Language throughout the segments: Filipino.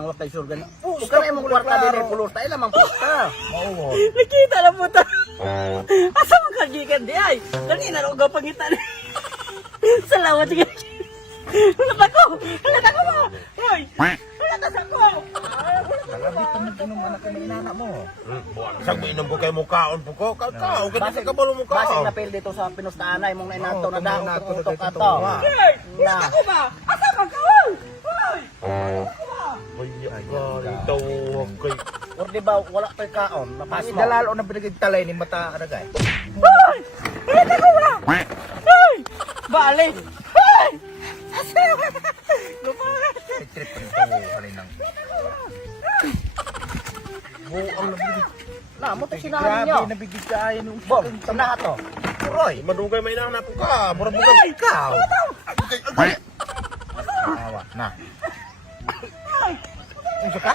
nang wakay surgan. Ka na imong kwarta dili pulos tayo lamang kwarta. Oo. Nakita na po ta. Asa man kagikan di ay? Kanina ro gapangitan. Salamat sige. Wala ko ba? Hoy. Wala ka sa ko. Kalabi inom anak ka ng inana mo. Sag inom ko kay mukaon po ko. Kakao, ganyan sa kabalo mo Base kaon. na pil dito sa pinustahan imong nainato na daw nato na utok dito ato. tuwa. Hoy. Wala ko ba? Asa man ka? Hoy. Ay, tawag kay... Or di ba wala pa kaon, mapas Kasi mo. dalalo na pinagtalay ni mata aragay. Hoy. Wala ko ba? Hoy. Bale. Hoy. Asa man? Lupa. Trip ang tawo halin nang. Buang nabigit. Na mo to sinahan niyo. Grabe nabigid ka ayan yung Bom, tanda to. Roy. Madugay may inanap ko ka. Mura bukan ikaw. Awa na. Unsa ka?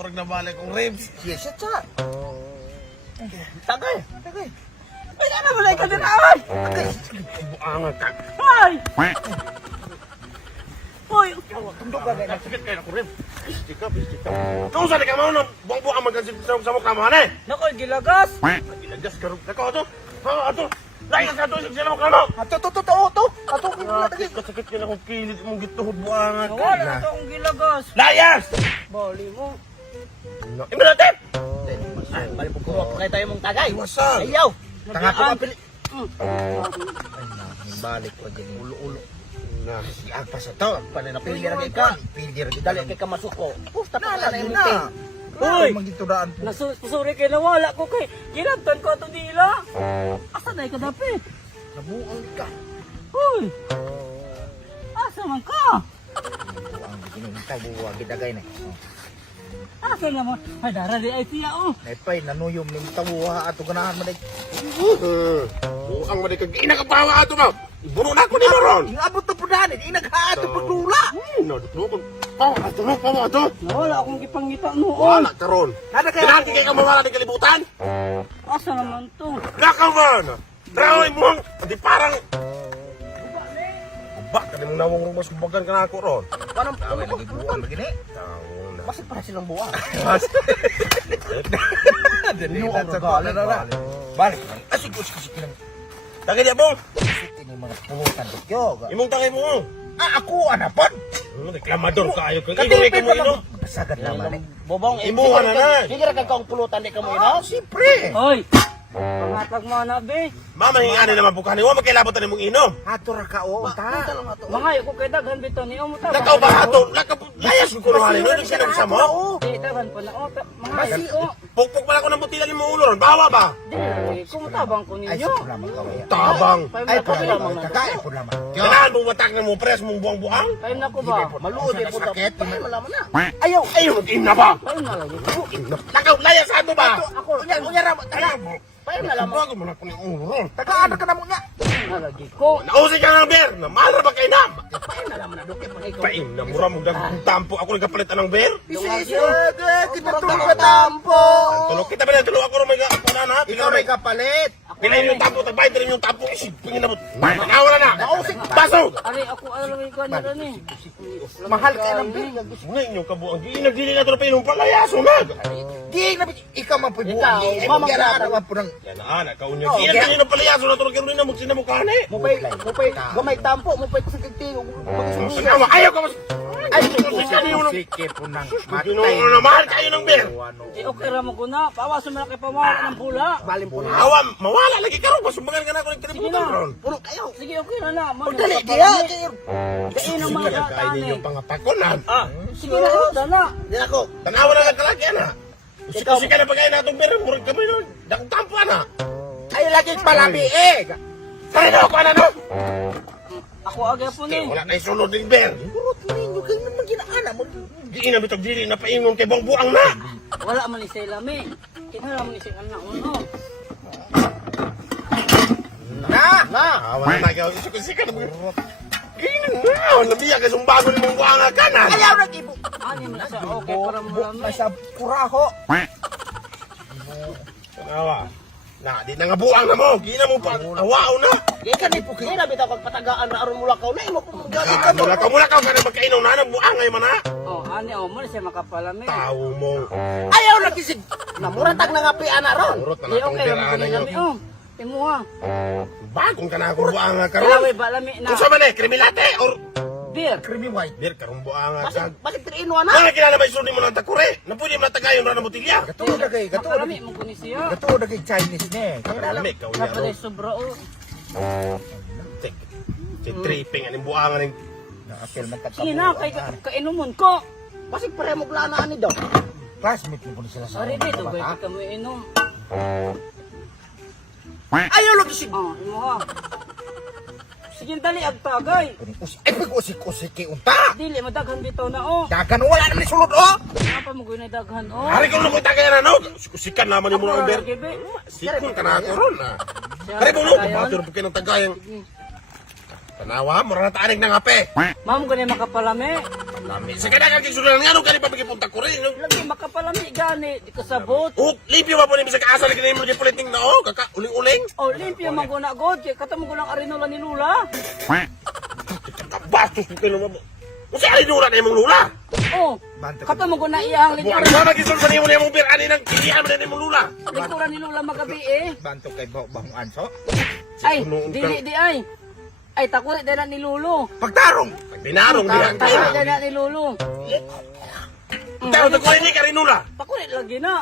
Orag na balik kong ribs. Yes, sa. Tagay. Ay, ano mo lang ka din ay? Buang ka. Hoy. Hoy. Tundog ka ganyan. Sakit kayo ako ribs. Pistika. Kung saan ka mo na buang magasin sa mukha mo ne? Nako gilagas. Ilagas ka rin. Nako, ato. Ato. Lain ka ito sa mukha mo. Ato Sakit ka na kung kilit mong gituhod buang ka. Wala to akong gilagas. Layas! Bali mo. Iminatip! Bali po ko kay tayo mong tagay. Iwasan! Ayaw. Tanga ko Nagaan. mapili. Ay na, balik ko din ulo-ulo. Na, Siag pa sa to. Napili ra kay ka. Pili ra Dali kay ka masuko. Pusta pa Nala na imong na. ting. Hoy. Magitudaan po. Nasusuri kay nawala ko kay ginabtan ko ato dila. Asa day ka dapit? Nabuang ka. Hoy. Asa man ka? Ang ginunta buwa gidagay na. Asa naman? Ay dara di ay siya oh. Nepay nanuyom ning tabuha ato ganahan mo day. buang mo kag inakapawa ato mo! Ibuno na ko ni Maron! Ingabot na punan, di nagkaato pagdula. Nadutulog. Ato! Nawala akong gipangita noon. Wala ka ron. Nada kaya Pinati kay ka mawala ng kalibutan? Asa naman to? Nakaman! Traoy mo! Hindi parang... Ba, kanimong nawang rumas kumbagan ka na ako ron. Kanang away lagi buwan begini. Basta pa silang buwang. Dili na sa ko na. Balik. Asig ko lang. Tagay niya mo! Ini mga pulutan dito. Imong tagay mo! Ako anapon. Reklamador ka ayo kang ingay ka mo ino. Sagad naman eh. Bobong Imuha na na. Sige ra kay kaong pulutan di ka mo ino. Siyempre. Hoy. Pangatag mo na be. Mama hingani naman bukan ni wa magkailabot ni mong inom. Ato ra ka o ta. Mangayo ko kay daghan bito ni mo ta. Nakaw ba ato? Layas ko kuno halin no sino sa mo. Di daghan pa na ota. Mangayo ko. Pukpuk pala ko ng butila ni mo ulo ron. Bawa ba? Di kumutabang ko Ay ninyo. sa lamang kawaya. Tabang. Ay pulaman. Kakain po lamang. Kailangan mo matak na mo pres mong buang-buang. Kayo na ko ba? Maluod di po Sakit. malaman na. Ayaw, ayaw mag-ina ba? Kayo na lagi ko. Nakaw, layas mo ba? Ako unya ra taga. Paano na lamang? Bago mo na ko ni ulo ron. Tagaan ka na mo niya. Nalagi ko. Nausi ka ng beer. Namahal ra ba kay nam? Pain na lang na duke pa kay ko. Pain na mura mong dagong tampo. Ako nagkapalit ng beer. Tinatulog ka tampo. Tulog kita ba na tulog ako ron may kapalan ha? Ikaw rin kapalit. Pinayin yung tampo, tagbayad rin yung tampo. Isipingin na mo. Nawala na. Basog. Ari ako alam ko na ron eh. Mahal ka ng bil. Ngayon yung kabuang. Ginagdili na ito na pinong palayaso na. Di na ikaw man po buo. Ikaw, mamang Mamang naman po ng Yan na, anak. Kaunya. Ginagdili ng palayaso na ito na kinunin na magsinamukha na eh. Mo pay gamay tampo mo pay sa tigting. Sinawa, ayaw ka mas... Ay sige po ng Pinuno na mahal kayo ng beer. Di okay ra mo ko na. Pawasan mo na kay pamawala ng pula. balim po na. Awam, mawala lagi ka ron. Masumbangan ka na ako ng kalibutan ron. Pulo kayo. Sige okay na na. Dali diya. Kain ang mga Sige, kainin tani. yung pangapakunan. Sige na ito na. Di ako. Tanawa na lang kalaki na. Kasi ka na pagkain natong beer. Murag kami nun. Dakong tampo na. Ay lagi palabi eh. Kaya na ako na no. Ako aga po ni. Wala na isunod ng beer. Puro ninyo kayo naman ginaana mo. Di na bitog dili na paingon kay buang na. Wala man ni sila me. Kinala man ni sila na uno. Na. Awan na nagaw. Isik-isik na mo. Inan na. Nabiya kay sumbago ni mong buang na kanan. Ayaw na gibo. Ani man sa okay para mo Nasa puraho. Tanawa. Na, di na nga buang na mo. Gina mo pa. Awao na. Di ka ni pukira bitaw kag patagaan ra aron mulakaw na imo kung gali ka mo. Mulakaw ka na magkainom na. Buang ngayon man ha. Oh, ani oh, mo na siya makapalami. Tao mo. Ayaw lagi sig. Namuratag na nga pi ana ron. Urot na Di na itong okay, biraan lami ninyo. lami oh. Imuha. Bagong ka na ako buang nga karon. Kalawi ba lami na? Kung sa man eh, kriminate or... Beer. Creamy white. Bir, karong buang nga Bakit kag... bakit 3 in 1 na? Mga kilala may suni mo ng takure. Na pwede mo natagayon ra na botilya. Gato na kay, Makalami mo kunin siya. gato na kay Chinese ni. Lamig ka unya Dapat ay ro. sobra oh. Tik. Si tripping aning buangan ning... Nakapil man Sige na, kay kainumon ko. Basig pare mo glana ani daw. Classmate mo sila sa Sorry dito, ba ka mo inom. Ayaw lagi sig. Oh, imuha. Sige dali ag tagay. Ay pag-usik-usik kay unta. Dili madaghan bitaw na oh. Dagan wala naman sulod oh. Apa mo guna daghan oh. Hari ko nung tagayan na no. Sikan naman ni mo ng ber. Gibe. Sikon ka na ako ron na. Hari mo no, batur po kinang tagayang. Tanawa, mura na taanig ng ape. Ma'am guna makapalami. Lami. Sa kadagang kisulan nga nung kani pabigipunta ko rin. Lagi makapalami gani, di ka sabot. Oh, limpyo ba po ni sa kaasal kini mo gipuliting na oh, kaka uling-uling. Oh, limpyo man guna god, kay kata mo gulang arinola ni Lula. Kabastos mo kayo naman. Kung saan inura na imong lula? Oh, kata mo guna iyang Buwan likuran. ba magisul sa nimo na imong birani ng kilihan mo na imong lula? Likuran ni Lula magabi eh. Banto kay bahong anso. Ay, Punuan dili di ay. Ay, takuri din na ni Lulu. Pagtarong. Pag binarong diyan. Takuri din na ni Lulu. Pero ko ni ka rin lula. Takuri lagi na.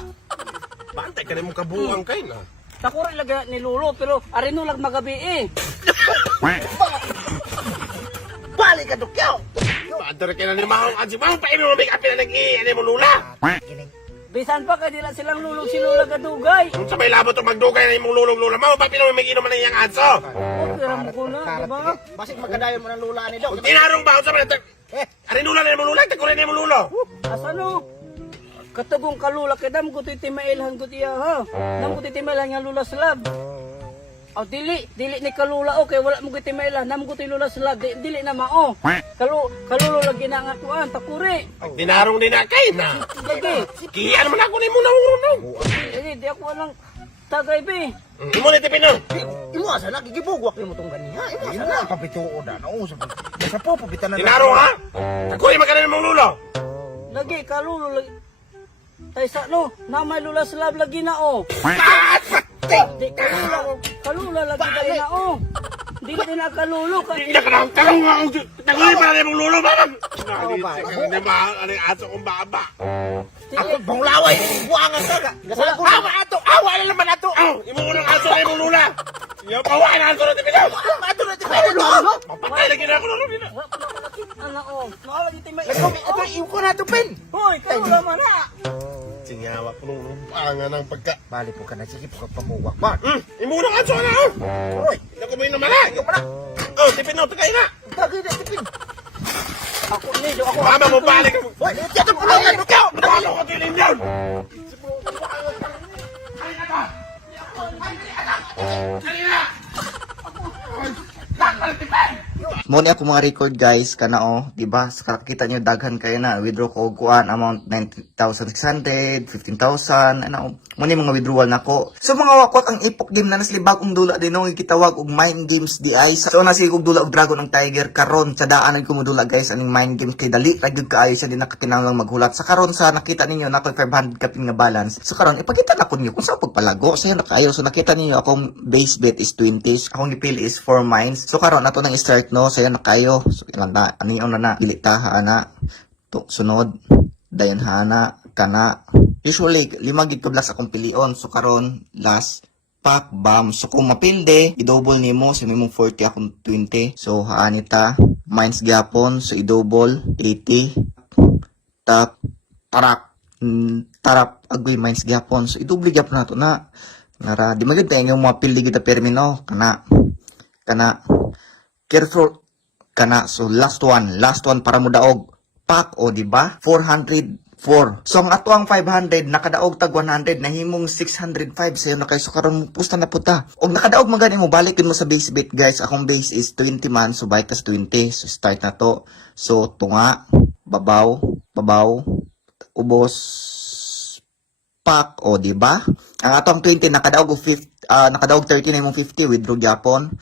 Bantay ka rin mong kabuang kay na. Takuri lagi na ni Lulu, pero arinola magabi eh. Balik ka dukyaw. Bantay ka na ni Mahong. Ansi Mahong pa imo make up na nag-i mong lula. Kining Bisan pa kay dila silang lulog si Lula gadugay. Kung sa may labot o magdugay na imong lulong lula, Mahong pa pinamamig inom na iyang anso. Oh, pero mo ko na, di ba? Basig magkadayon mo ng lula ani daw. Tinarong ba? Sa mga arin lula na imong lula, takurin na imong lulo. Asa no? Katagong kalula kay dam ko titimailhan ko tiya ha. Dam ko titimailhan nga Lula Slab. Oh, dili ni kalula okay, wala mo titimailhan. Dam ko ti Lula Slab, dili na mao. Kalulo lagi na nga kuan, takuri. Tinarong din na kay na. Lagi. Kiyan man ako ni mo na urunong. Di ako walang tagay be. Imo ni tipino. Imo asa na gigibugwak nimo tong ganiha. Imo asa Ayun na. na papituo na. No, sa po pabitan na. Tinarong ha? Takurin magkana imong lulo. Lagi kalulo lagi. Tay sa no, na may Lula Slab lagi na oh. Di kalula lagi tayo na oh. Dili din na kalulo ka. Hindi ka lang talong nga. Takurin pa na imong lulo ba? Hindi ba? Ano yung aso kong baba? Ako bang laway. Buangan ka ka. Gasala ko. Awa ato, awa na naman ato. Aw! Imong unang aso na imong lula. Yung pawain na aso na tipino. Ato na tayo no. Mapatay lagi na ako lulo. Wa pa nakakita na oh. Maalagi tayo may. Ito iw ko na to pin. Hoy, kalula man ha. Sinyawa ko nung lumpangan ng pagka... Bali po ka na sige po ka pamuwak ba. Imong unang aso na oh! Oy, Hindi ko mo yung namala. yung mana. Oh, tipino, tagay na. Tagay na tipin. Ako ni, ako. Mama mo balik. Oy, ito po lang ano ka. Balo ko tilin yun. Mo ni ako mga record guys kana di ba? Sa kita niyo daghan kayo na withdraw ko og kuan amount 90,600, 15,000 ano. Mo ni mga withdrawal nako. So mga wakwak ang ipok game na naslibag og dula din og gitawag og mind games di ay. So na sig og dula og Dragon ng Tiger karon sa daanan ko mo dula guys aning mind games kay dali ra gyud kaayo siya di nakakinahanglan maghulat. Sa karon sa nakita ninyo na 500 kapin nga balance. So karon ipakita na ko niyo kung sa pagpalago. So nakaayo so nakita ninyo akong base bet is 20, akong gipili is 4 mines. So karon ato nang start no. So yan na kayo. So ilan na aniyon na na dili ta ana. To sunod dayon hana kana. Usually 5 gig kablas akong pilion. So karon last pack bam. So kung mapilde i-double nimo so nimo 40 akong 20. So haani ta mines gyapon so i-double 80 tap tarak tarap agoy mines gyapon. So i-double gyapon nato na. Nara di magid tayo yung mapilde kita permino kana careful kana. So last one para mo daog pack o di ba 404. So ang ato ang 500 nakadaog tag 100 nahimong 605 sayo na kay so karon pusta na puta og nakadaog magani mo balikin mo sa base bet guys. Akong base is 20 man so baitas 20. So start na to. So tunga babaw ubos pack o di ba ang atong 20 nakadaog og nakadaog 30 na imong 50 withdraw gyapon.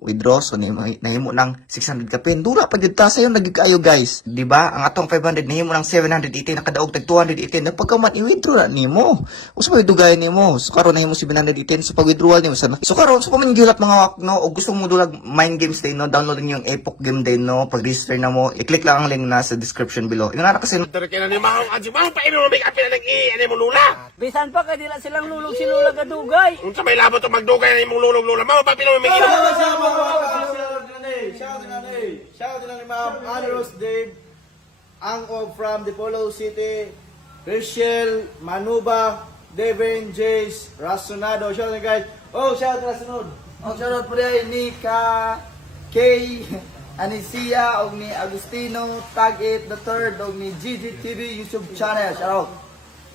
Withdraw so nahimo ng 600 ka pin. Dura pa gyud ta sayo nagikayo guys. Di ba? Ang atong 500 nahimo ng 780 nakadaog tag 218 napagkaman i-withdraw na nimo. Usa ba dugay nimo? So karon nahimo 718 so pag withdrawal nimo sana. So karon so paman gilat mga wak no o gusto mo dulag mind games day no download niyo yung Epoch game day no pag register na mo i-click lang ang link na sa description below. Yung kasi Dari kaya ni mahal ang mahal pa ino make up na nag-i mo lula. Bisan pa kay dila silang lulog si Lula kadugay. Unsa may labot to magdugay na imong lulog lula. Mao pa pino may ino. Shout out na ni Ma'am Aneros Dave, ang of from Dipolo City, Rachel, Manuba, Devin, Jace, Rasonado. Shout out guys. Oh, shout out Rasonado. Oh, shout out po rin ni Kay, Anicia, og ni Agustino, Tag-It, the third, og ni GGTV YouTube channel. Shout out.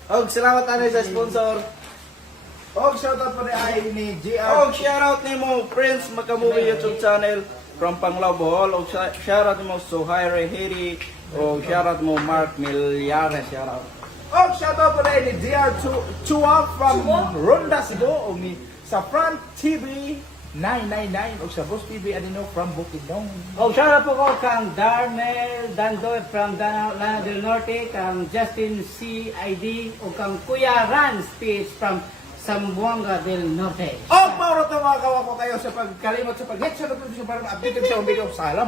Og salamat ano sa sponsor. Og shout out po rin ay ni GR. Og shout out ni mo Prince Makamovie YouTube channel from Panglao Bohol. Og shout out mo Sohaire Heri. Og shout out mo Mark Milyares. Shout out. Og shout out po rin ni GR Chua from Ronda Cebu. Og ni Safran TV 999 o sa Boss TV Adino from Bukidnon. O shoutout po ko kang Darmel Dandoy from Lana del Norte, kang Justin CID o kang Kuya Ran Speech from Zamboanga del Norte. O, mauro to mga kawa ko kayo sa pagkalimot sa pag-hit sa notification para ma-update sa video. Salamat!